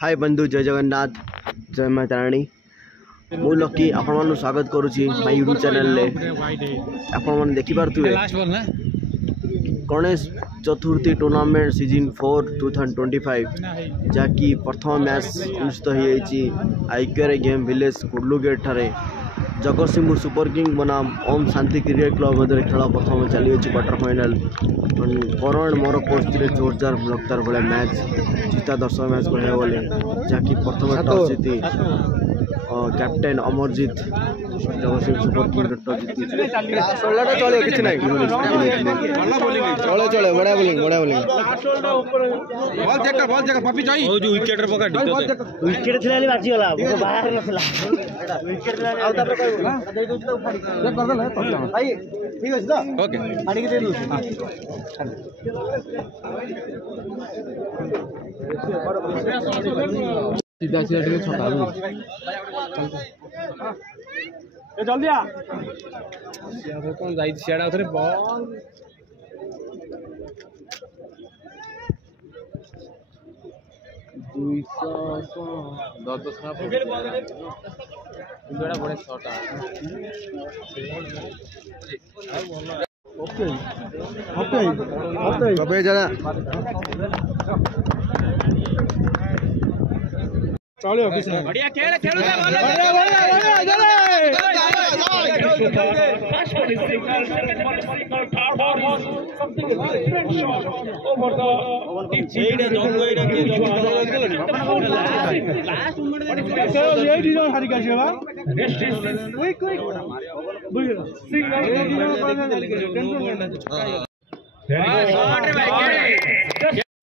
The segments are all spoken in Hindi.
हाय बंधु, जय जगन्नाथ, जय माता रानी। मु लकी आपण स्वागत करुच्ची माय यूट्यूब चैनल आपण देखि पार्थुवे गणेश चतुर्थी टूर्नामेंट सीजन 4 2025 जहाँकि प्रथम मैच अनुष्ठित हो आईक्यूआर गेम विलेज कुर्लुगेट ठारे जगतसिंहपुर सुपर किंग बनाम ओम शांति क्रिकेट क्लब मध्य खेल प्रथम चली क्वार्टर फाइनल करण मोर परिस्थिति जोरदार रफ्तार भाया मैच जीता दर्शक मैच कहया गले जहाँकि प्रथम टॉस जीति captain Amarjeet Jagat Singh super king toss जीति चले किसी ना चले चले बड़ा बोलिंग बॉल चेक पपी जाई ओ जो विकेट रे पकड़ विकेट थिला बाजी वाला बाहर नथला विकेट आ तापर कहबो दे दउ त उठाड़ी दे कर दे भाई ठीक अछि त ओके पानी के दे दउ सीधा सीधा टिके छका ए जल्दी आ सिया कोन जाई सियाडा उथरे बॉल ओके जरा चलो बढ़िया खेल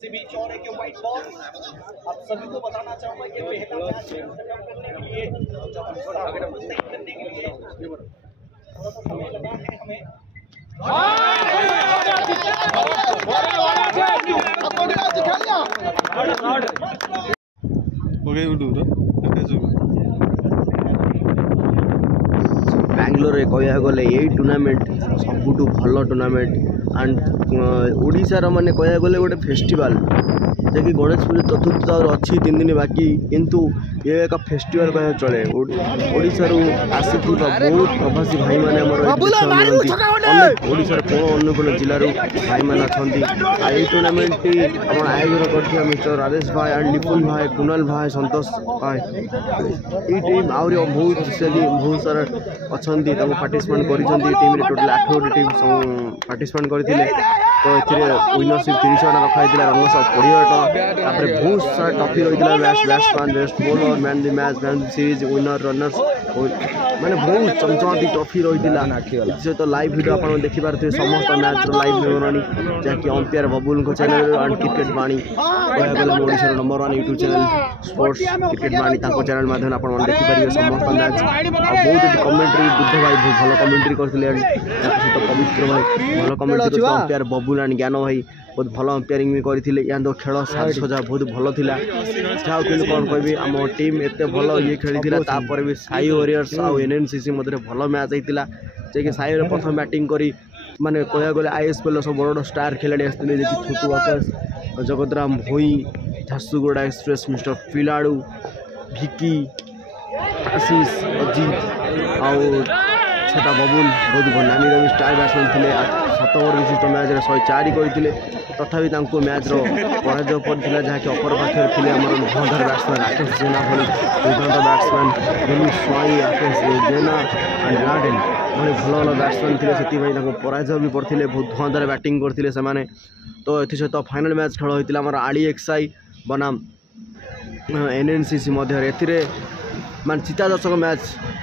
बीच और एक व्हाइट बॉल आप सभी को बताना चाहूंगा ये पहला मैच करने के लिए करने के लिए थोड़ा सा समय लगा है हमें बैंगलोर कह गले यही टूर्नामेंट सबुठ भल टूर्नामेंट एंड ओडिशार माने कह गले गोटे फेस्टिवल जैकि गणेश पूजा चतुर्थ अच्छी 3 दिन बाकी किंतु ये एक फेस्टिवल कह चले ओडिशार आसी बहुत प्रवासी भाई मैंने ओडिशार कोण अनुकूल जिलूर भाई मैंने अच्छा ये टूर्नामेंट आम आयोजन कर मिस्टर राजेश भाई एंड लिपुन भाई कुणाल भाई संतोष भाई ये टीम आहरी बहुत सारा अच्छा पार्टिसिपेट कर टोटाल 8 गोटी टीम पार्टिसिपेट करते तो ये विनरशिप 30 टा रखाई रनर्स 20 टा बहुत सारा ट्रॉफी रही batsman best bowler man the match man the series winner runners माने बहुत चमचमाती ट्रॉफी रही से तो लाइव वीडियो आप देखिपारे समस्त मैच लाइव विवरणी जहाँकि अंपायर बबुल चैनल एंड क्रिकेट बाणी कहला Odisha number 1 YouTube channel sports cricket बाणी चैनल माध्यम आप देखिपारे समस्त मैच बहुत कमेंट्री बुद्ध भाई भल कमेंट्री करते सहित पवित्र भाई भल कमेंट्री अंपायर बबुल एंड ज्ञान भाई बहुत भल अंपायरिंग भी करते या तो खेल साजसजा बहुत भल था जहाँ कि कौन कह आम टीम एत भल ये खेली भी साई वारियर्स आउ एनएनसीसी मध्य भल मैच होता जे साई प्रथम बैटिंग करी माने कह गले आईएसपीएल सब बड़ स्टार खिलाड़ी आसते छोटू आकाश जगतराम भोई झारसुगुड़ा एक्सप्रेस मिस्टर पिलाड़ू भिकी आशीष अजीत आउ छोटा बबुल बहुत नामी दामी स्टार बैट्समैन थे 7 ओवर विशिष्ट मैच 104 करते तथापि मैच पराजय पड़ा जहाँकि अपर पाखे थे आम धुआंधार बैट्समैन आकेश जेना भली दुर्दांत batsman Swai Aakesh Jena and garden भाई भल भल बैट्समैन थे से पराजय भी पड़ते बहुत धुआंधार बैटिंग करते तो एसत फाइनल मैच खेल होता आम आली एक्सआई बनाम एनएनसीसी मध्य मान चिता दर्शक मैच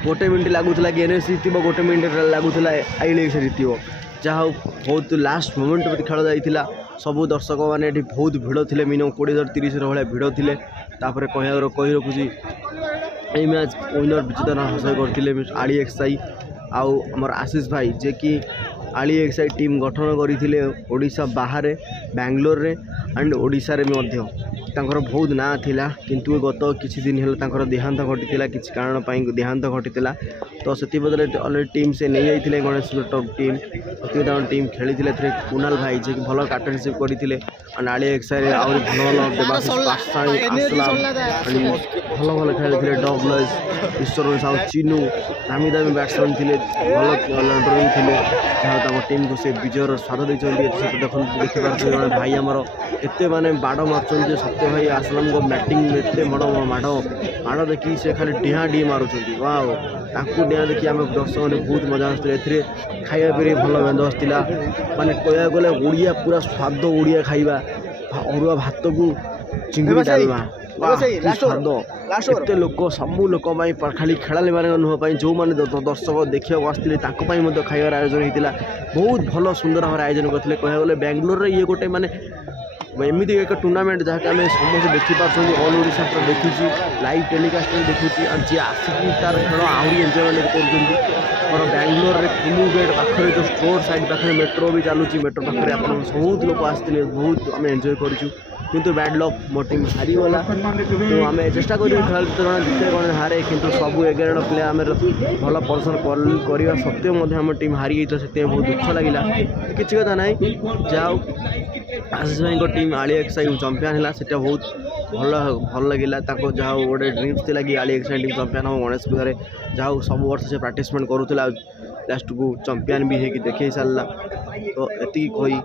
1 मिनट लगुला कि एनएनसी जीत 1 मिनट लगुला आईली एक्सआई जीत जहाँ बहुत लास्ट मोमेंट पर खेल जाइए सबू दर्शक मैंने बहुत भिड़ थे मिनिमम 20,000-30,000 भाया भिड़ थे कही रखुची ये मैच विनर विजेता हासिल करते आली एक्सआई आउ आमर आशीष भाई जे कि आली एक्सआई टीम गठन करते ओडिशा बाहर बैंगलोर रे एंड ओडिशा रे मध्य बहुत ना थिला किंतु गत किछि दिन हेला तांकर देहांत घटितिला किछि कारण पई देहांत घटितिला तो सेति बदले ऑलरेडी टीम से नहीं आइथिले गणेश टीम सेति दान टीम खेलिथिले थरे कुणाल भाई जे भलो कैप्टनशिप करिथिले नाली एक्साइड आउरी भलो देबाशिष पासाई असलाम भलो भलो खेलिथिले डबल्स ईश्वर साउ चिनू नामी दामी बैट्समैन थिले भलो ऑलराउंडर थिले जहाँ ताको टीम को से विजयर स्वाद दैछन्ती से देखन देखि पारछे जने भाई हमर एते माने बाडो मारछन जे सत्य भाई असलम को बैटिंग एते बड़ माड़ देखी से खाली डिहा डी मारुछन्ती वाओ ताकू डिहा देखि आम दर्शक मैंने बहुत मजा आसुले एथिरे खाइबा पिरे भल बंदोबस्त थिला माने कहया गले ओडिया पूरा स्वाद ओडिया खाइबा अरुआ भात को चिंगुड़ी डालमा एते लोक सबू लोक खाली खेलाली मान नुह जो मैंने दर्शक देखा आसते खाइबार आयोजन होता बहुत भल सुंदर भाव आयोजन करते कहया गले बेंगलोर ये गोटे माने एमती एक टूर्नामेंट जहाँकि आम समस्त देखिपार ऑल ओडिशा पूरा देखुची लाइव टेलीकास्ट देखुची और जी आसिक तार खेल आहरी एंजयमेंट कर बेंगलोर में कुलू गेट पाखे जो स्टोर साइड पाखे मेट्रो भी चलुची मेट्रो पाखे आप बहुत लोग आसते बहुत आम एंजय करूँ किंतु बैड लक मो टीम हारीगला तो आम चेष्टा कर खेल जिते कौन हारे किंतु सब 11 प्ले आम भल प्रदर्शन करने सत्वे आम टीम हारी गई से बहुत दुख लगे किसी कथा ना जाओ आशीष भाई टीम आली एक्साइड चंपियन है से बहुत भल लगे जहाँ गोटे ड्रीम्स थी कि आली एक्साइड टीम चंपियन हम गणेश पूजा जहाँ सब वर्ष से पार्टिसिपेट करूला लास्ट को चंपियन भी होगी देखे सारा तो ये कही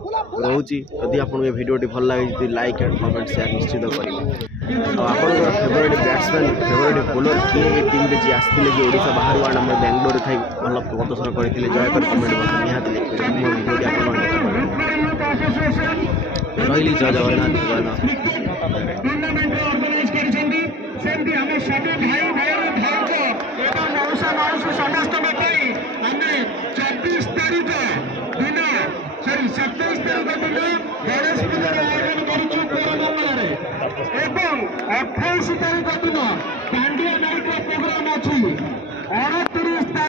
रोची यदि आपको ये भिडियो भल लगे लाइक एंड कमेंट शेयर निश्चित करेंगे तो आप फेवरेट बैट्समैन फेवरेट बोलर किए टीम में जी आसते कि ओडिशा बाहर वार्ड आम बेंगलोर थी भल प्रदर्शन करते दयाकर कमेंट बक्स निहाती लिखे मो भिडियो आप रही जय जगन्नाथ गणेश पूजार आयोजन कर 28 तारीख दिन पांडिया नाइट प्रोग्राम अच्छी 29 तारीख